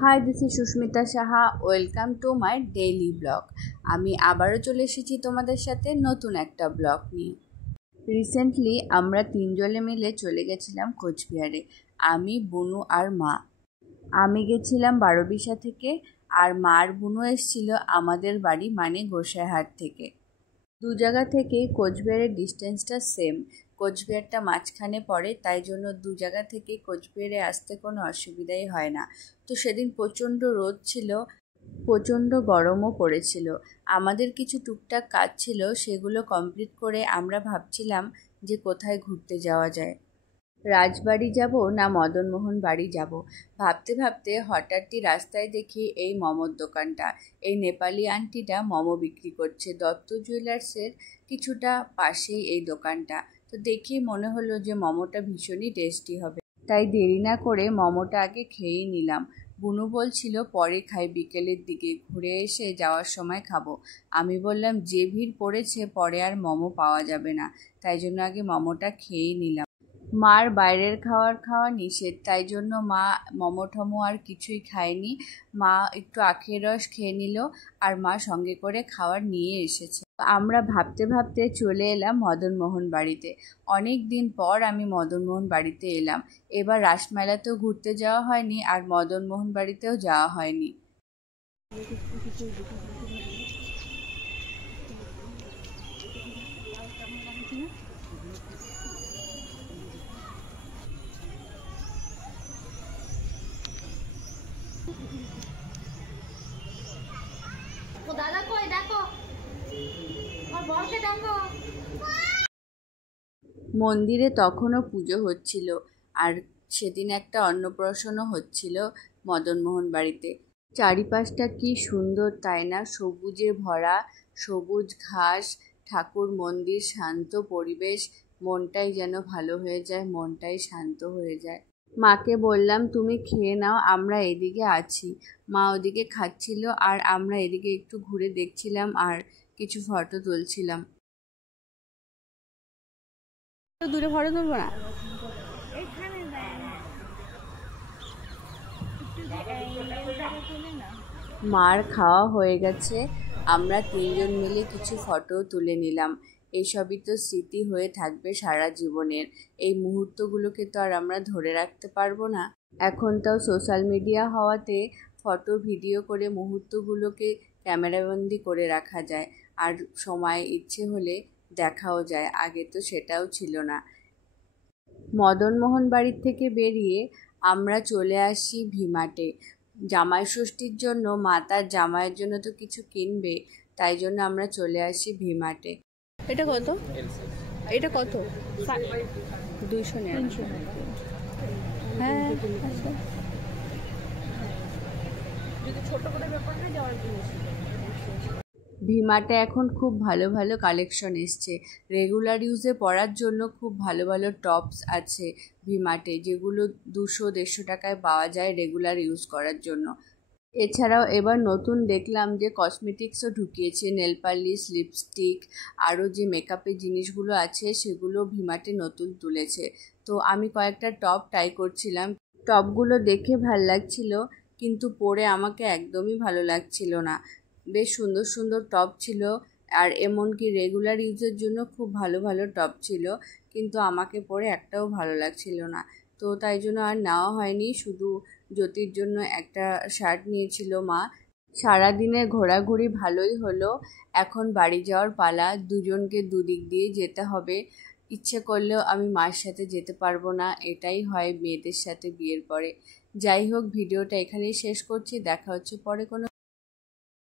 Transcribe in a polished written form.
High, this is Susmita Saha. Welcome to my daily vlog. আমি আবারও চলে এসেছি তোমাদের সাথে নতুন একটা ব্লগ নিয়ে। রিসেন্টলি আমরা তিনজনে মিলে চলে গেছিলাম কোচবিহারে, আমি, বুনু আর মা। আমি গেছিলাম বারোবিশা থেকে, আর মা আর বুনু এসেছিল আমাদের বাড়ি মানে গোসাইহাট থেকে। দু জায়গা থেকে কোচবিহারের ডিস্টেন্সটা সেম, কোচবিহারটা মাঝখানে পড়ে, তাই জন্য দু জায়গা থেকে কোচবিহারে আসতে কোনো অসুবিধাই হয় না। তো সেদিন প্রচণ্ড রোদ ছিল, প্রচণ্ড গরমও পড়েছিল। আমাদের কিছু টুকটাক কাজ ছিল, সেগুলো কমপ্লিট করে আমরা ভাবছিলাম যে কোথায় ঘুরতে যাওয়া যায়, রাজবাড়ি যাব না মদনমোহন বাড়ি যাব। ভাবতে ভাবতে হঠাৎই রাস্তায় দেখি এই মোমোর দোকানটা। এই নেপালি আন্টিটা মোমো বিক্রি করছে, দত্ত জুয়েলার্সের কিছুটা পাশেই এই দোকানটা। তো দেখি মনে হলো যে মোমোটা ভীষণই টেস্টি হবে, তাই দেরি না করে মোমোটা আগে খেয়ে নিলাম। বুনু বলছিল পরে খাই, বিকেলের দিকে ঘুরে এসে যাওয়ার সময় খাবো। আমি বললাম যে ভিড় পড়েছে পরে আর মোমো পাওয়া যাবে না, তাই জন্য আগে মোমোটা খেয়েই নিলাম। মার বাইরের খাওয়া নিষেধ, তাই জন্য মা মোমো ঠমো আর কিছুই খায়নি। মা একটু আখের রস খেয়ে নিল, আর মা সঙ্গে করে খাবার নিয়ে এসেছে। আমরা ভাবতে ভাবতে চলে এলাম মদনমোহন বাড়িতে। অনেক দিন পর আমি মদনমোহন বাড়িতে এলাম। এবার রাসমেলাতেও ঘুরতে যাওয়া হয়নি, আর মদনমোহন বাড়িতেও যাওয়া হয়নি। দাদা কই দেখো, ওর বরকে দেখো। মন্দিরে তখনও পুজো হচ্ছিল, আর সেদিন একটা অন্নপ্রাশনও হচ্ছিল মদনমোহন বাড়িতে। চারিপাশটা কি সুন্দর তাই না, সবুজে ভরা, সবুজ ঘাস, ঠাকুর মন্দির, শান্ত পরিবেশ। মনটাই যেন ভালো হয়ে যায়, মনটাই শান্ত হয়ে যায়। মাকে বললাম তুমি খেয়ে নাও, আমরা এদিকে আছি। মা ওদিকে খাচ্ছিল, আর আমরা এদিকে একটু ঘুরে দেখছিলাম আর কিছু ফটো তুলছিলাম। দূরে ফটো তুলবো না। মার খাওয়া হয়ে গেছে, আমরা তিনজন মিলে কিছু ফটো তুলে নিলাম। এইসবই তো স্মৃতি হয়ে থাকবে সারা জীবনের। এই মুহূর্তগুলোকে তো আর আমরা ধরে রাখতে পারবো না। এখন তাও সোশ্যাল মিডিয়া হওয়াতে ফটো ভিডিও করে মুহূর্তগুলোকে ক্যামেরাবন্দি করে রাখা যায়, আর সময় ইচ্ছে হলে দেখাও যায়। আগে তো সেটাও ছিল না। মদনমোহন বাড়ির থেকে বেরিয়ে আমরা চলে আসি ভিমার্টে। জামাই ষষ্ঠীর জন্য মা তার জামাইয়ের জন্য তো কিছু কিনবে, তাই জন্য আমরা চলে আসি ভিমার্টে। এটা কত? এটা কত? 299। হ্যাঁ, ভিমার্টে এখন খুব ভালো ভালো কালেকশন এসছে। রেগুলার ইউজে পরার জন্য খুব ভালো ভালো টপস আছে ভিমার্টে, যেগুলো 200-150 টাকায় পাওয়া যায় রেগুলার ইউজ করার জন্য। এছাড়াও এবার নতুন দেখলাম যে কসমেটিক্সও ঢুকিয়েছে, নেল পালিশ, লিপস্টিক, আরও যে মেকআপের জিনিসগুলো আছে সেগুলো ভিমার্টে নতুন তুলেছে। তো আমি কয়েকটা টপ ট্রাই করছিলাম, টপগুলো দেখে ভাল লাগছিল, কিন্তু পরে আমাকে একদমই ভালো লাগছিল না। বেশ সুন্দর সুন্দর টপ ছিল, আর এমনকি রেগুলার ইউজের জন্য খুব ভালো ভালো টপ ছিল, কিন্তু আমাকে পরে একটাও ভালো লাগছিল না। তো তাই জন্য আর নেওয়া হয়নি, শুধু জ্যোতির জন্য একটা শার্ট নিয়েছিল মা। সারাদিনের ঘোরাঘুরি ভালোই হলো, এখন বাড়ি যাওয়ার পালা। দুজনকে দুদিক দিয়ে যেতে হবে, ইচ্ছে করলেও আমি মার সাথে যেতে পারবো না, এটাই হয় মেয়েদের সাথে বিয়ের পরে। যাই হোক, ভিডিওটা এখানেই শেষ করছি, দেখা হচ্ছে পরে কোনো